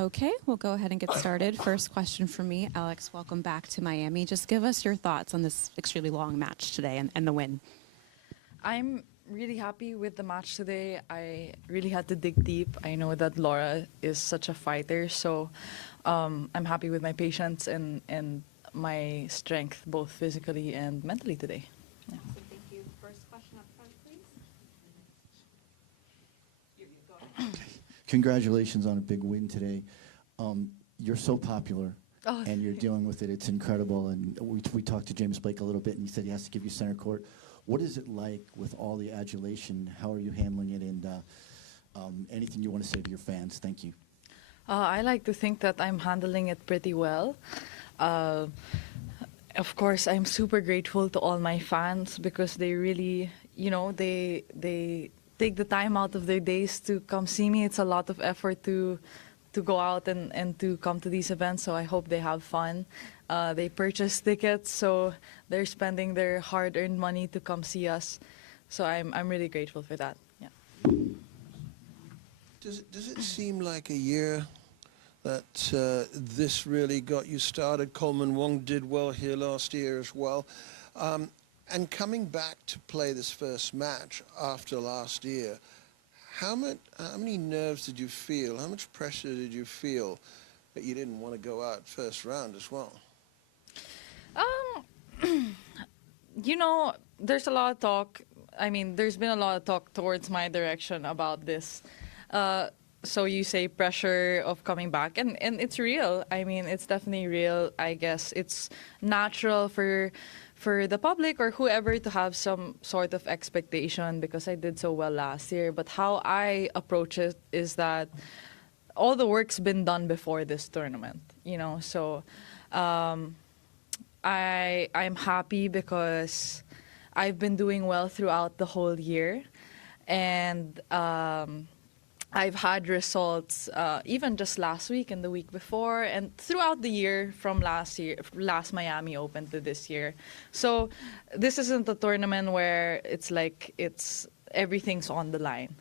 Okay, we'll go ahead and get started. First question from me. Alex, welcome back to Miami. Just give us your thoughts on this extremely long match today and the win. I'm really happy with the match today. I really had to dig deep. I know that Laura is such a fighter, so I'm happy with my patience and my strength, both physically and mentally today. Yeah. Awesome, thank you. First question up front, please. Congratulations on a big win today. You're so popular, and you're dealing with it. It's incredible. And we talked to James Blake a little bit, and he said he has to give you center court. What is it like with all the adulation? How are you handling it? And anything you want to say to your fans? Thank you. I like to think that I'm handling it pretty well. Of course, I'm super grateful to all my fans because they really, they take the time out of their days to come see me. It's a lot of effort to go out and to come to these events, so I hope they have fun. They purchase tickets, so they're spending their hard-earned money to come see us. So I'm really grateful for that. Yeah. Does it seem like a year that this really got you started? Coleman Wong did well here last year as well. And coming back to play this first match after last year, how many nerves did you feel? How much pressure did you feel that you didn't want to go out first round as well? There's a lot of talk. I mean, there's been a lot of talk towards my direction about this. So you say pressure of coming back, and it's real. I mean, it's definitely real. I guess it's natural for the public or whoever to have some sort of expectation because I did so well last year. But how I approach it is that all the work's been done before this tournament, So I'm happy because I've been doing well throughout the whole year, and I've had results even just last week and the week before and throughout the year from last Miami Open to this year. So this isn't a tournament where it's like everything's on the line,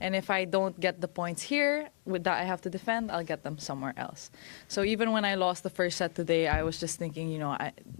And if I don't get the points here with that I have to defend, I'll get them somewhere else. So even when I lost the first set today, I was just thinking,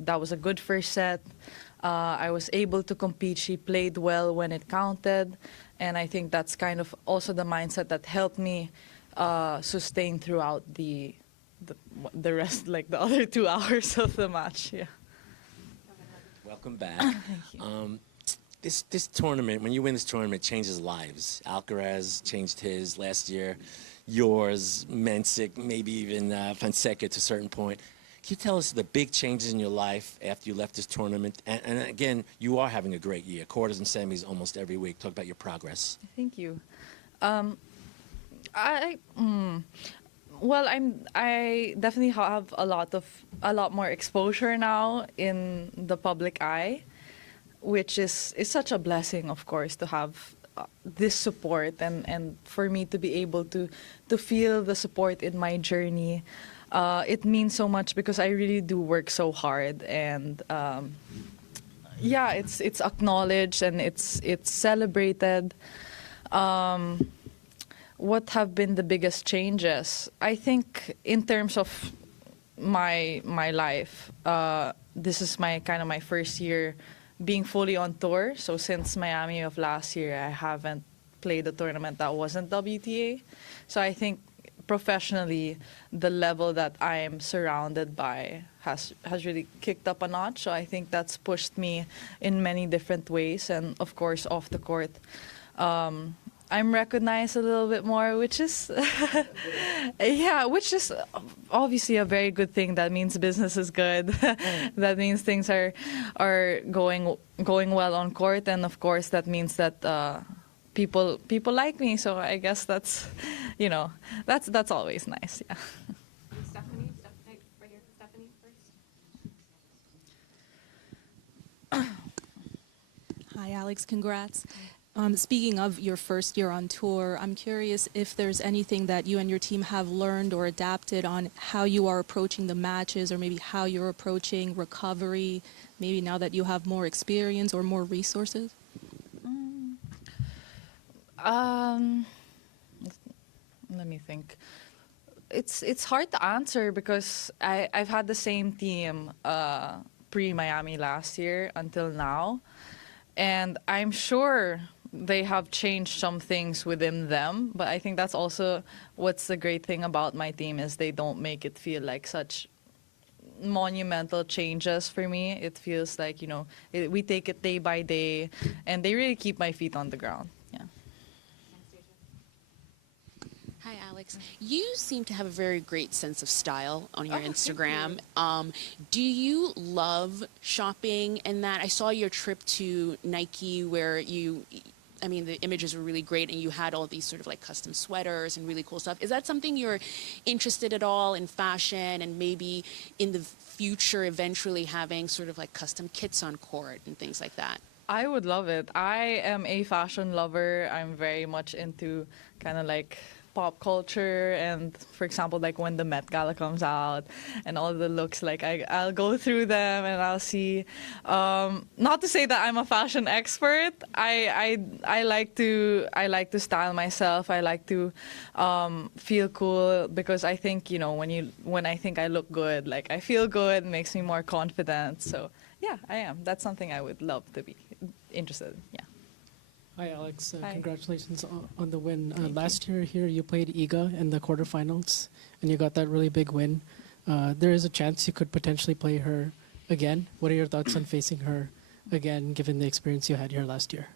that was a good first set. I was able to compete. She played well when it counted. And I think that's kind of also the mindset that helped me sustain throughout the rest, like the other 2 hours of the match. Yeah. Welcome back. Thank you. This tournament, when you win this tournament, changes lives. Alcaraz changed his last year. Yours, Mensik, maybe even Fonseca to a certain point. Can you tell us the big changes in your life after you left this tournament? And again, you are having a great year, quarters and semis almost every week. Talk about your progress. Thank you. I definitely have a lot more exposure now in the public eye, which is such a blessing, of course, to have this support and for me to be able to feel the support in my journey. It means so much because I really do work so hard, and it's acknowledged and it's celebrated. What have been the biggest changes? I think in terms of my life, this is my first year being fully on tour. So since Miami of last year, I haven't played a tournament that wasn't WTA. So I think professionally, the level that I am surrounded by has really kicked up a notch. So I think that's pushed me in many different ways. And of course, off the court, I'm recognized a little bit more, which is, which is obviously a very good thing. That means business is good. That means things are going well on court, and of course that means that people like me. So I guess that's that's always nice. Yeah. Stephanie, right here, Stephanie first. Hi, Alex. Congrats. Speaking of your first year on tour, I'm curious if there's anything that you and your team have learned or adapted on how you are approaching the matches, or maybe how you're approaching recovery, maybe now that you have more experience or more resources? Let me think. it's hard to answer because I've had the same team pre-Miami last year until now, and I'm sure they have changed some things within them. But I think that's also what's the great thing about my team is they don't make it feel like such monumental changes for me. It feels like, we take it day by day, and they really keep my feet on the ground. Yeah. Hi, Alex. You seem to have a very great sense of style on your Instagram. Do you love shopping and that? I saw your trip to Nike where the images were really great and you had all these sort of like custom sweaters and really cool stuff. Is that something you're interested at all in fashion and maybe in the future eventually having sort of like custom kits on court and things like that? I would love it. I am a fashion lover. I'm very much into kind of like pop culture, and for example, like when the Met Gala comes out and all the looks, like I'll go through them and I'll see. Not to say that I'm a fashion expert. I like to style myself. I like to feel cool because I think when I think I look good, like I feel good, it makes me more confident. So yeah, I am. That's something I would love to be interested in. Yeah. Hi, Alex. Hi. Congratulations on the win. Last year here, you played Iga in the quarterfinals, and you got that really big win. There is a chance you could potentially play her again. What are your thoughts on facing her again, given the experience you had here last year?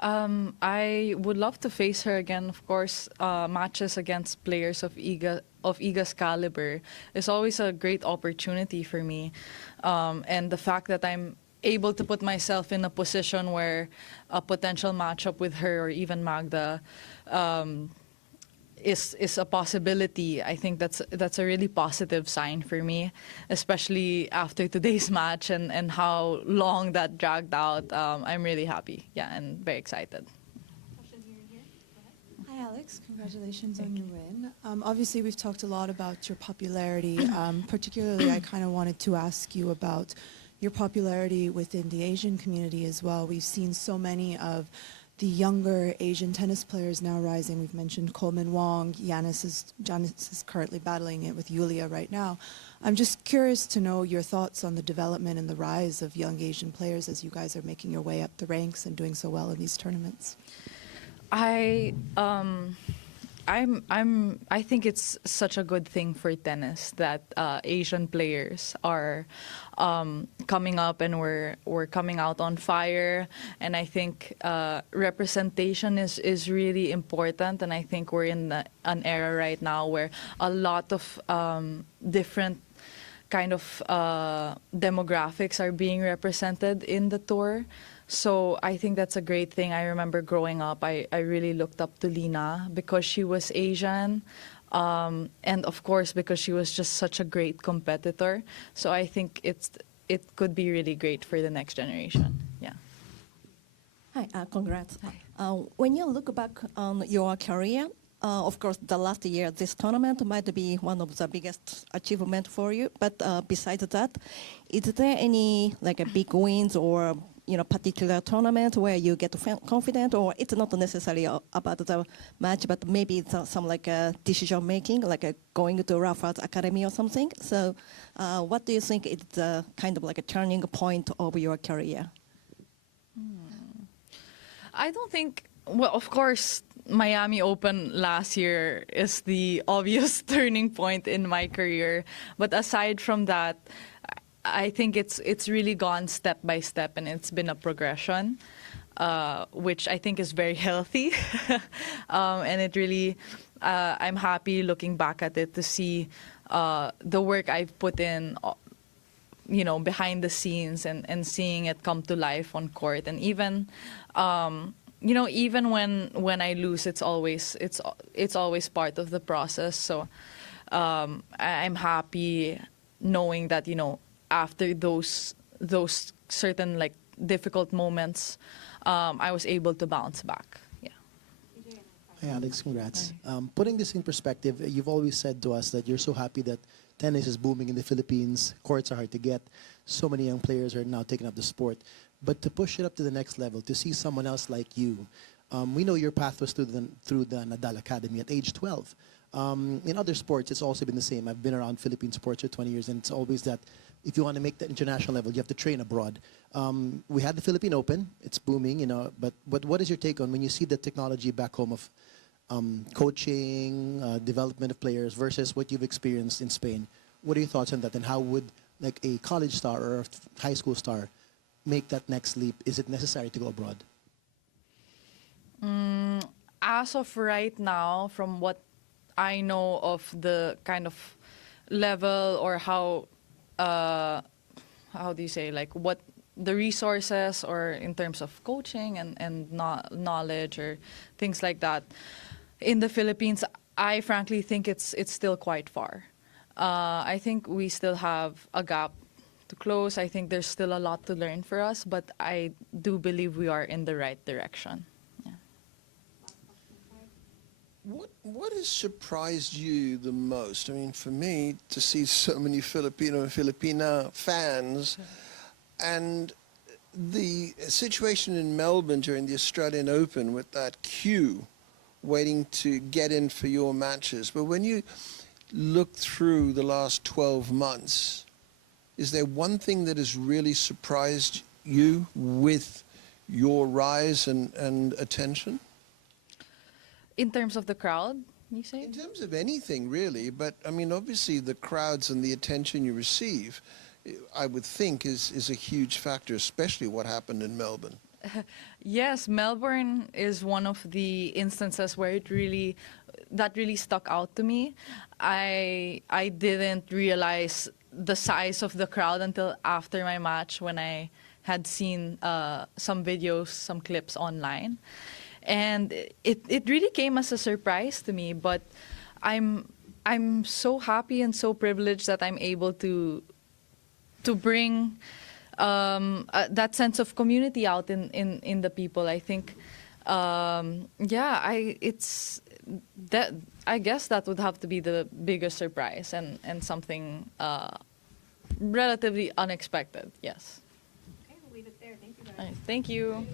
I would love to face her again. Of course, matches against players of Iga's caliber is always a great opportunity for me. And the fact that I'm able to put myself in a position where a potential matchup with her or even Magda is a possibility. I think that's a really positive sign for me, especially after today's match and how long that dragged out. I'm really happy, and very excited. Hi, Alex. Congratulations on your win. Obviously, we've talked a lot about your popularity. Particularly, I kind of wanted to ask you about your popularity within the Asian community as well. We've seen so many of the younger Asian tennis players now rising. We've mentioned Coleman Wong. Giannis is currently battling it with Yulia right now. I'm just curious to know your thoughts on the development and the rise of young Asian players as you guys are making your way up the ranks and doing so well in these tournaments. I think it's such a good thing for tennis that Asian players are coming up and we're coming out on fire. And I think representation is really important. And I think we're in an era right now where a lot of different kind of demographics are being represented in the tour. So I think that's a great thing. I remember growing up, I really looked up to Lina because she was Asian. And of course, because she was just such a great competitor. So I think it could be really great for the next generation. Yeah. Hi, congrats. Hi. When you look back on your career, of course, the last year, this tournament might be one of the biggest achievement for you. But besides that, is there any like a big wins or particular tournament where you get confident, or it's not necessarily about the match, but maybe it's some like a decision making, like going to Rafa's Academy or something. So what do you think is the kind of like a turning point of your career? I don't think, well, of course, Miami Open last year is the obvious turning point in my career. But aside from that, I think it's really gone step by step, and it's been a progression, which I think is very healthy. And it really, I'm happy looking back at it to see the work I've put in, behind the scenes and seeing it come to life on court. And even, even when I lose, it's always part of the process. So I'm happy knowing that, after those certain like difficult moments, I was able to bounce back. Yeah. Hi, Alex. Congrats. Putting this in perspective, you've always said to us that you're so happy that tennis is booming in the Philippines. Courts are hard to get. So many young players are now taking up the sport. But to push it up to the next level, to see someone else like you, we know your path was through the Nadal Academy at age 12. In other sports, it's also been the same. I've been around Philippine sports for 20 years, and it's always that if you want to make the international level, you have to train abroad. We had the Philippine Open. It's booming, you know, but what is your take on when you see the technology back home of coaching, development of players versus what you've experienced in Spain? What are your thoughts on that, and how would like a college star or a high school star make that next leap? Is it necessary to go abroad? As of right now, from what I know of the kind of level or how do you say, like what the resources or in terms of coaching and knowledge or things like that in the Philippines, I frankly think it's still quite far. I think we still have a gap to close. I think there's still a lot to learn for us, but I do believe we are in the right direction. What has surprised you the most? I mean, for me, to see so many Filipino and Filipina fans, and the situation in Melbourne during the Australian Open with that queue waiting to get in for your matches. But when you look through the last 12 months, is there one thing that has really surprised you with your rise and attention? In terms of the crowd, you say? In terms of anything, really. But, I mean, obviously the crowds and the attention you receive, I would think, is a huge factor, especially what happened in Melbourne. Yes, Melbourne is one of the instances where that really stuck out to me. I didn't realize the size of the crowd until after my match when I had seen some videos, some clips online. And it really came as a surprise to me, but I'm so happy and so privileged that I'm able to bring that sense of community out in the people. I think, I guess that would have to be the biggest surprise and something relatively unexpected. Yes. Okay, we'll leave it there. Thank you guys. All right, thank you.